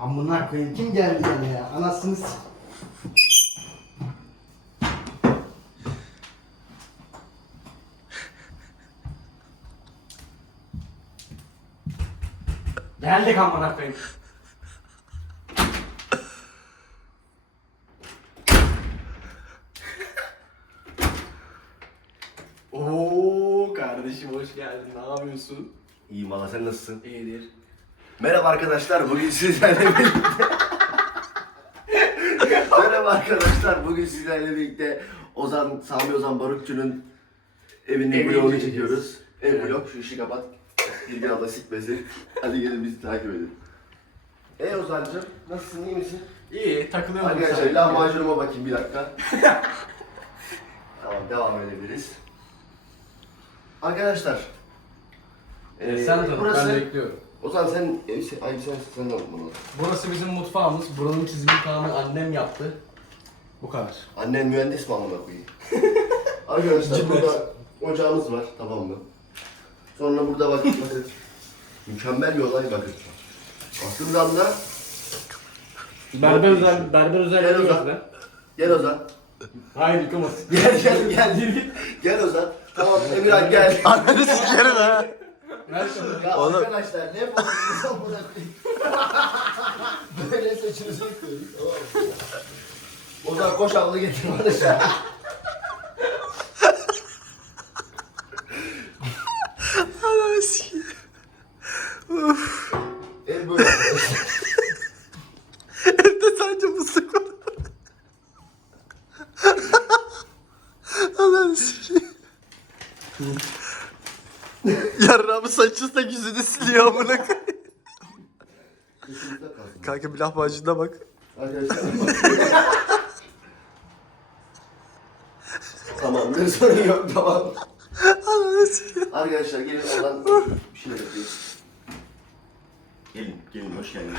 Amına koyayım kim geldi gene ya? Anasını s- Geldik amına koyayım. Oo kardeşim hoş geldin. Ne yapıyorsun? İyiyim valla sen nasılsın? İyidir. Merhaba arkadaşlar bugün sizlerle birlikte Merhaba arkadaşlar bugün sizlerle birlikte Ozan, Sami Ozan Barutçu'nun evinin Evini vlogunu çekeceğiz. çekiyoruz. Ev Evet. vlog şu işi kapat. Bilgi abla sikmesin. Hadi gelin bizi takip edin. Ey Ozan'cım nasılsın iyi misin? İyi takılıyorum. Arkadaşlar lahmacunuma bakayım bir dakika. tamam devam edebiliriz. Arkadaşlar. Ee, eee, sen tanı burası, ben bekliyorum. Ozan sen, ev, sen, ay sen, sen de bunu. Burası bizim mutfağımız. Buranın çizimini tamamen annem yaptı. Bu kadar. Annen mühendis mi amına koyayım? Arkadaşlar Cimret. burada ocağımız var tamam mı? Sonra burada bak bakın. Mükemmel bir olay bakın. Baktığımız anda Berber özel, berber özel Gel Ozan. gel Ozan. Hayır yıkamasın. Gel gel gel. gel Ozan. Tamam Emirhan gel. Ananı sikerim ha. Nerede? Ya Oğlum. arkadaşlar ne yapıyorsunuz amına koyayım? Böyle saçınızı yıkıyoruz tamam mı? Ozan koş abla getir bana şu an. Yarrağımı saçısına yüzünü siliyor amına koyayım. Kalsın. Kanka bir lahmacununa bak. Arkadaşlar Tamamdır sorun yok tamam. Ananı sikeyim. Arkadaşlar gelin oradan bir şeyler yapıyoruz. Gelin, gelin hoş geldiniz.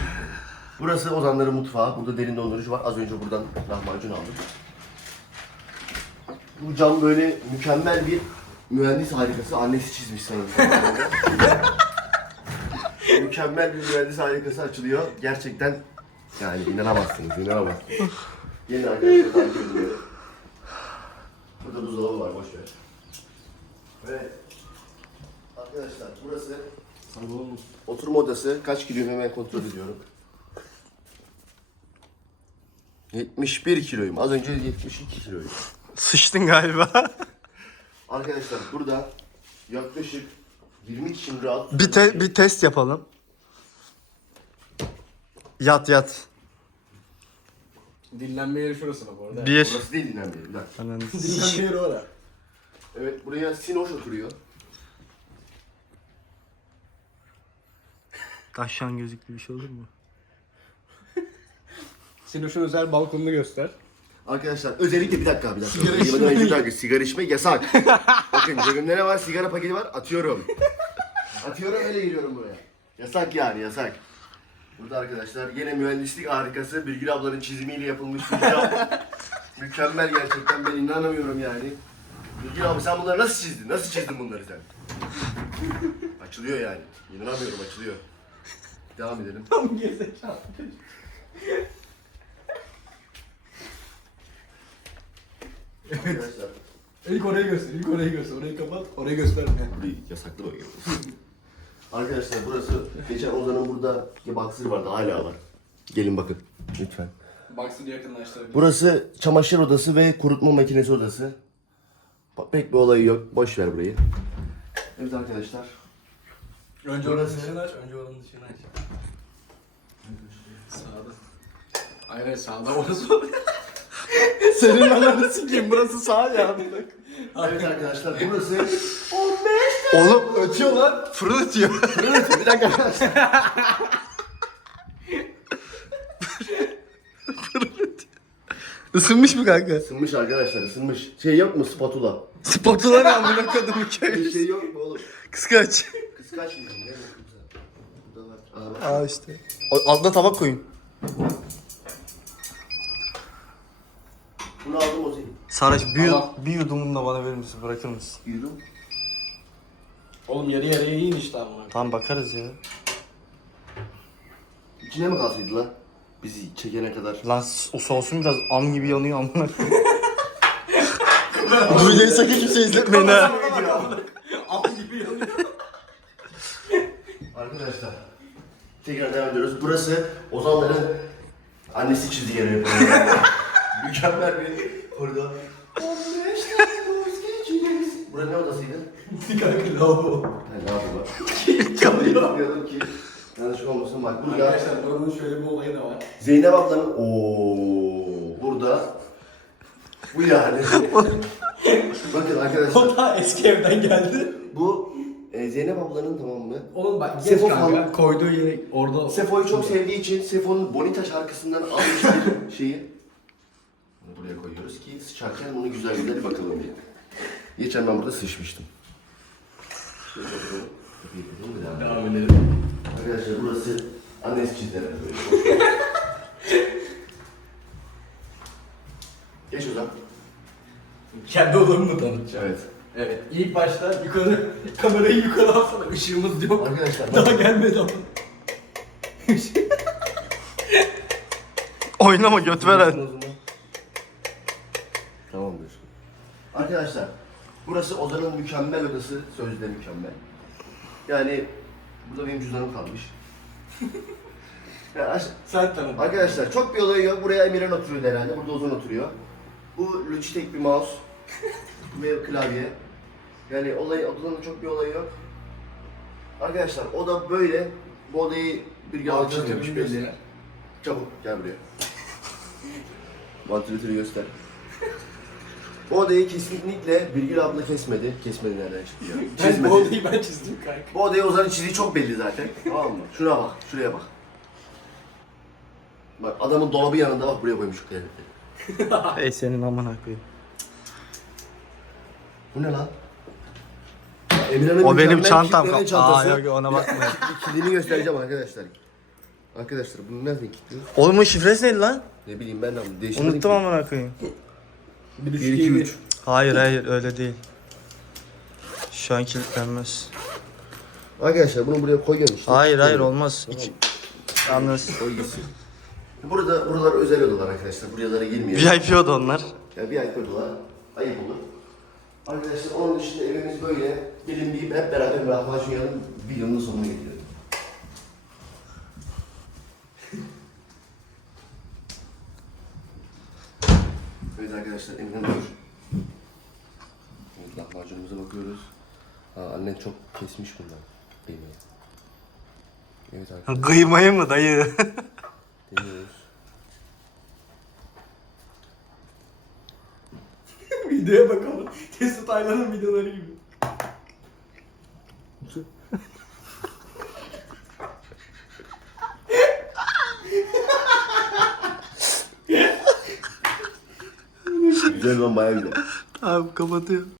Burası Ozanların mutfağı. Burada derin dondurucu var. Az önce buradan lahmacun aldım. Bu cam böyle mükemmel bir mühendis harikası. Annesi çizmiş sanırım. mükemmel bir mühendis harikası açılıyor. Gerçekten yani inanamazsınız, inanamazsınız. Gelin arkadaşlar takip. Burada buzdolabı var, boş ver. Ve arkadaşlar burası oturma odası. Kaç kiloyum hemen kontrol ediyorum. 71 kiloyum. Az önce 72 kiloyum. Sıçtın galiba. Arkadaşlar burada yaklaşık 20 kişinin rahat bir, te- bir test yapalım. Yat yat. Dinlenme yeri şurası da bu arada. Bir. Burası değil dinlenmiyor. Bir dakika. Ananı Dinlenme yeri orada. Evet buraya Sinoş oturuyor. Taşan gözüklü bir şey olur mu? Sinoş'un özel balkonunu göster. Arkadaşlar özellikle bir dakika bir dakika. Sigara içmek. Bir dakika sigara içmek yasak. Bakın cebimde ne var? Sigara paketi var. Atıyorum. Atıyorum öyle giriyorum buraya. Yasak yani yasak. Burada arkadaşlar yine mühendislik harikası Birgül ablanın çizimiyle yapılmış bir cam. Mükemmel gerçekten ben inanamıyorum yani. Birgül abi sen bunları nasıl çizdin? Nasıl çizdin bunları sen? açılıyor yani. İnanamıyorum açılıyor. Devam edelim. Tam gezekalı. Arkadaşlar İlk orayı göster, ilk orayı göster. Orayı kapat, orayı gösterme. Burayı yasaklı bölge. Arkadaşlar burası geçen Ozan'ın burada bir baksır vardı hala var. Gelin bakın lütfen. Baksın yakınlaştırabilir. Burası çamaşır odası ve kurutma makinesi odası. Bak pek bir olayı yok. Boş ver burayı. Evet arkadaşlar. Önce oranın dışını aç, önce oranın dışını aç. Sağda. Hayır hayır sağda orası. Senin ananı sikeyim burası sağ ya. Evet arkadaşlar burası... Oğlum ötüyor lan. Fırın ötüyor. Evet bir dakika arkadaşlar. Isınmış mı kanka? Isınmış arkadaşlar ısınmış. Şey yok mu spatula? Spatula ne amına koydum Bir şey yok mu oğlum? Kıskaç. Kıskaç mısın? Ne bu? Burada var. Aa, bak. Aa işte. O- Altına tabak koyun. Bunu aldım o senin. Saraç bir, Tamam. bir yudumunu da bana verir misin? Bırakır mısın? Yürüm. Oğlum yarı yarıya yiyin işte ama. Tamam bakarız ya. İçine mi kalsaydı lan? Bizi çekene kadar. Lan o sosun biraz am gibi yanıyor amına. Bu videoyu sakın kimse izletmeyin ha. Arkadaşlar tekrar devam ediyoruz. Burası Ozanların annesi çizgi yeri. Mükemmel bir koridor. Burası ne odasıydı? Kanka lavabo. Ha, ne yapıyorlar? Kapıyı bakıyordum ki yanlış olmasın bak burada Arkadaşlar buranın şöyle bir olayı da var. Zeynep ablanın ooo burada bu yani. Bakın arkadaşlar O da eski evden geldi. bu e, Zeynep ablanın tamam mı? Oğlum bak geç Sefo kanka. falan- Koyduğu yere orada. Sefo'yu çok sevdiği için Sefo'nun Bonita şarkısından almış bir şeyi buraya koyuyoruz ki sıçarken bunu güzel güzel bir bakalım diye. Geçen ben burada sıçmıştım. Şöyle bakalım. Devam edelim. Arkadaşlar burası annesi çizgileri böyle. Geç o zaman. Kendi odamı mı tanıtacağım? Evet. Evet. İlk başta yukarı, kamerayı yukarı alsana. Işığımız yok. Arkadaşlar Daha bak. gelmedi ama. Oynama göt veren. Tamamdır. Arkadaşlar burası odanın mükemmel odası. Sözde mükemmel. Yani burada benim cüzdanım kalmış. ya aş- Sen tanıt. Arkadaşlar çok bir olay yok. Buraya Emirhan oturuyor herhalde. Burada Ozan oturuyor. Bu Logitech bir mouse. ve klavye. Yani olay, odanın çok bir olayı yok. Arkadaşlar oda böyle. Bu odayı bir yağ çizmemiş. belli. Çabuk gel buraya. Vantilatörü göster. Bu odayı kesinlikle Birgül abla kesmedi. Kesmedi nereden çıktı ya? Ben bu Çizmedi. odayı ben çizdim kanka. Bu odayı Ozan'ın çizdiği çok belli zaten. tamam mı? Şuna bak, şuraya bak. Bak adamın dolabı yanında bak buraya koymuş kıyafetleri. Ey senin amına koyayım. Bu ne lan? Emirhan'ın O benim mükemmel çantam. kilitlerin Aa çantası. yok ona bakmayın. Kilidini göstereceğim arkadaşlar. Arkadaşlar bunu nereden kilitliyoruz? Oğlum bu şifresi neydi lan? Ne bileyim ben de değiştirmedim Unuttum ki. amına koyayım. 1, 2, 3. Hayır hayır öyle değil. Şu an kilitlenmez. Arkadaşlar bunu buraya koyuyorum işte. Hayır hayır olmaz. İki... Yalnız Koy gitsin. Burada buralar özel odalar arkadaşlar. Buralara girmiyor. VIP oda onlar. Ya bir ay odalar. Ayıp olur. Arkadaşlar onun dışında evimiz böyle. Gelin deyip hep beraber lahmacun yiyelim. Videonun sonuna getirelim. Evet arkadaşlar Emirhan dur. Evet, lahmacunumuza bakıyoruz. Ha, annen çok kesmiş bundan. Yemeği. Evet arkadaşlar Kıymayı mı dayı? deniyoruz. Videoya bakalım. Tesut Aylan'ın videoları gibi. Güzel lan bayağı güzel. Abi kapatıyor.